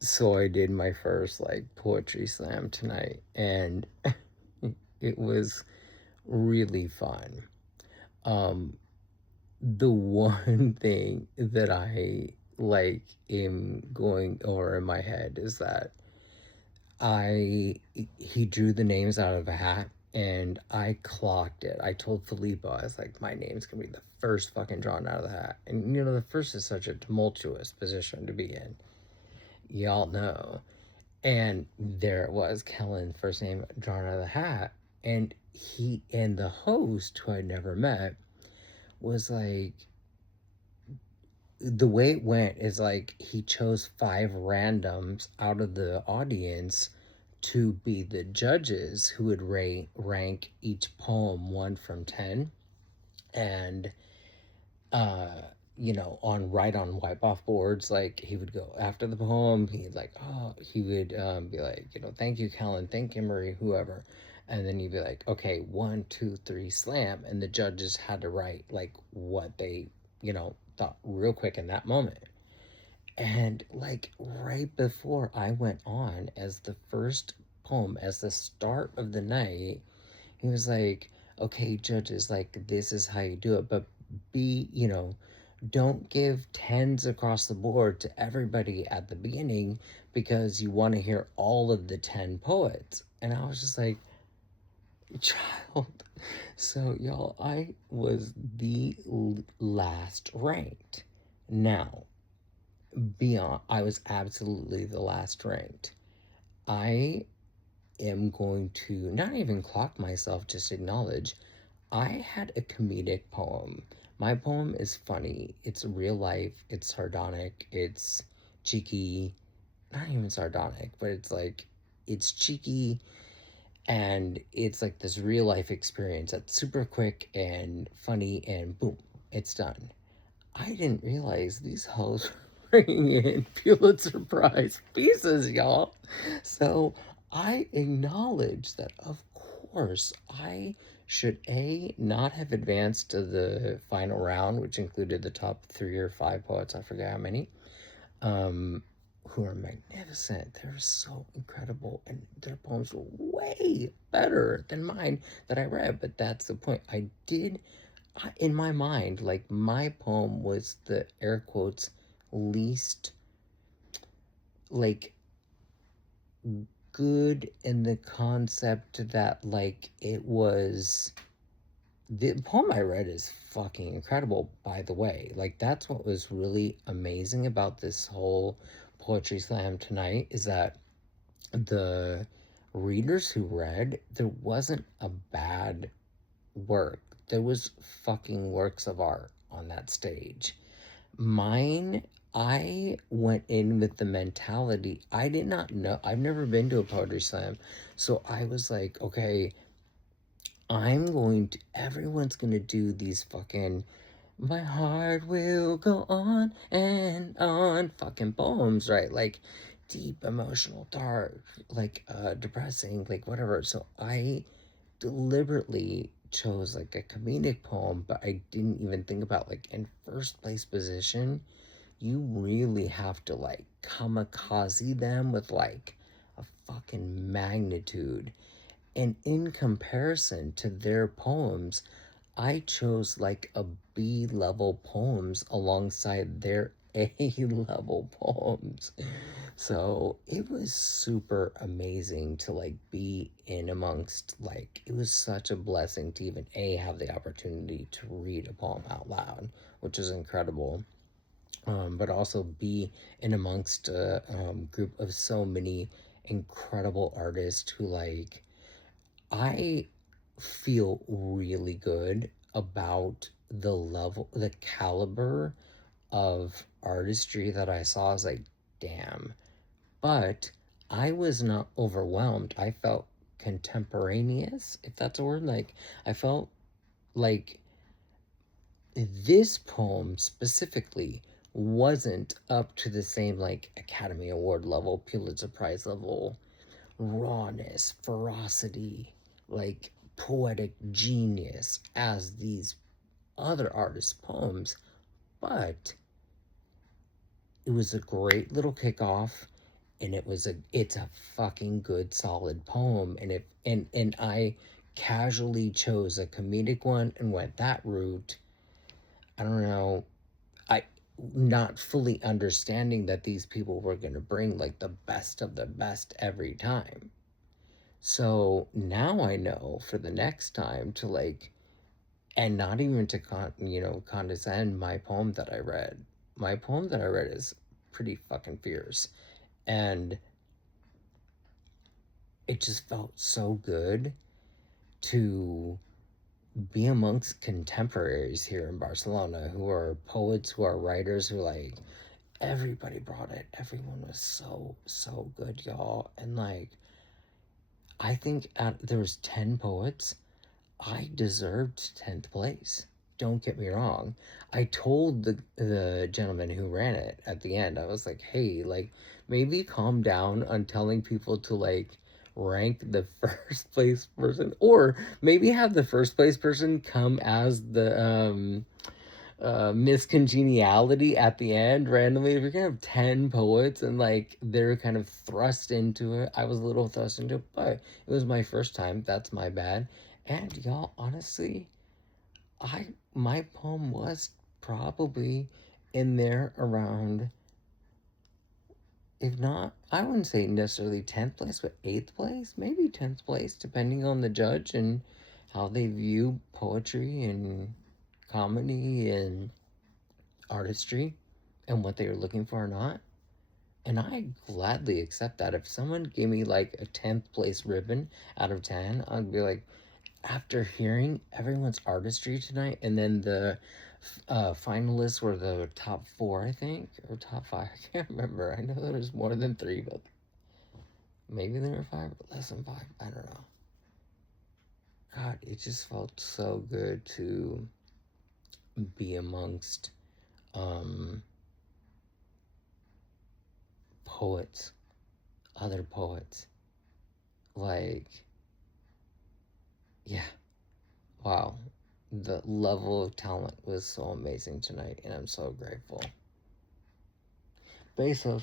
So I did my first like poetry slam tonight, and it was really fun. Um, the one thing that I like am going over in my head is that I he drew the names out of a hat and I clocked it. I told Filippo, I was like, my name's gonna be the first fucking drawn out of the hat. And you know, the first is such a tumultuous position to be in. Y'all know. And there it was, Kellen, first name drawn out of the hat. And he and the host, who I'd never met, was like, the way it went is like he chose five randoms out of the audience to be the judges who would rank each poem 1 from 10. And uh on wipe off boards, like he would go after the poem, he'd like, oh, he would be like, thank you, Kellen, thank you, Marie, whoever. And then he'd be like, okay, 1 2 3 slam, and the judges had to write like what they thought real quick in that moment. And like right before I went on as the first poem, as the start of the night, he was like, okay, judges, like, this is how you do it, but don't give tens across the board to everybody at the beginning because you want to hear all of the 10 poets. And I was just like, child. So, y'all, I was the last ranked. Now, beyond, I was absolutely the last ranked. I am going to not even clock myself, just acknowledge I had a comedic poem. My poem is funny. It's real life. It's sardonic. It's cheeky. Not even sardonic, but it's cheeky, and it's like this real life experience that's super quick and funny, and boom, it's done. I didn't realize these hoes were bringing in Pulitzer Prize pieces, y'all. So I acknowledge that, of course, I should not have advanced to the final round, which included the top 3 or 5 poets, I forget how many, um, who are magnificent. They're so incredible, and their poems were way better than mine that I read. But that's the point. In my mind, like, my poem was the air quotes least like good in the concept that, like, it was the poem I read is fucking incredible, by the way. Like, that's what was really amazing about this whole poetry slam tonight, is that the readers who read, there wasn't a bad work. There was fucking works of art on that stage. Mine, I went in with the mentality, I did not know, I've never been to a poetry slam. So I was like, okay, everyone's gonna do these fucking my heart will go on and on fucking poems, right? Like deep, emotional, dark, like depressing, like whatever. So I deliberately chose like a comedic poem, but I didn't even think about, like, in first place position, you really have to like kamikaze them with like a fucking magnitude. And in comparison to their poems, I chose like a B level poems alongside their A level poems. So it was super amazing to like be in amongst, like, it was such a blessing to even have the opportunity to read a poem out loud, which is incredible. But also be in amongst a group of so many incredible artists who, like, I feel really good about the level, the caliber of artistry that I saw. I was like, damn. But I was not overwhelmed. I felt contemporaneous, if that's a word. Like, I felt like this poem specifically wasn't up to the same, like, Academy Award level, Pulitzer Prize level rawness, ferocity, like poetic genius as these other artists' poems, but it was a great little kickoff. and it's a fucking good solid poem, and I casually chose a comedic one and went that route. I don't know, I not fully understanding that these people were going to bring like the best of the best every time. So now I know for the next time to like, and not even to condescend my poem that I read. My poem that I read is pretty fucking fierce, and it just felt so good to be amongst contemporaries here in Barcelona who are poets, who are writers, who like everybody brought it. Everyone was so good, y'all. And like I think there was 10 poets. I deserved 10th place. Don't get me wrong. I told the gentleman who ran it at the end, I was like, hey, like, maybe calm down on telling people to, like, rank the first place person, or maybe have the first place person come as the, miscongeniality at the end randomly. If you're gonna have 10 poets and like they're kind of thrust into it, I was a little thrust into it, but it was my first time. That's my bad. And y'all, honestly, my poem was probably in there around, if not, I wouldn't say necessarily 10th place, but 8th place, maybe 10th place, depending on the judge and how they view poetry and comedy and artistry and what they were looking for or not. And I gladly accept that. If someone gave me like a 10th place ribbon out of 10, I'd be like, after hearing everyone's artistry tonight, and then the finalists were the top 4, I think, or top 5. I can't remember. I know there was more than 3, but maybe there were 5, but less than 5. I don't know. God, it just felt so good to be amongst poets, other poets. Like, yeah, wow. The level of talent was so amazing tonight, and I'm so grateful. Bezos.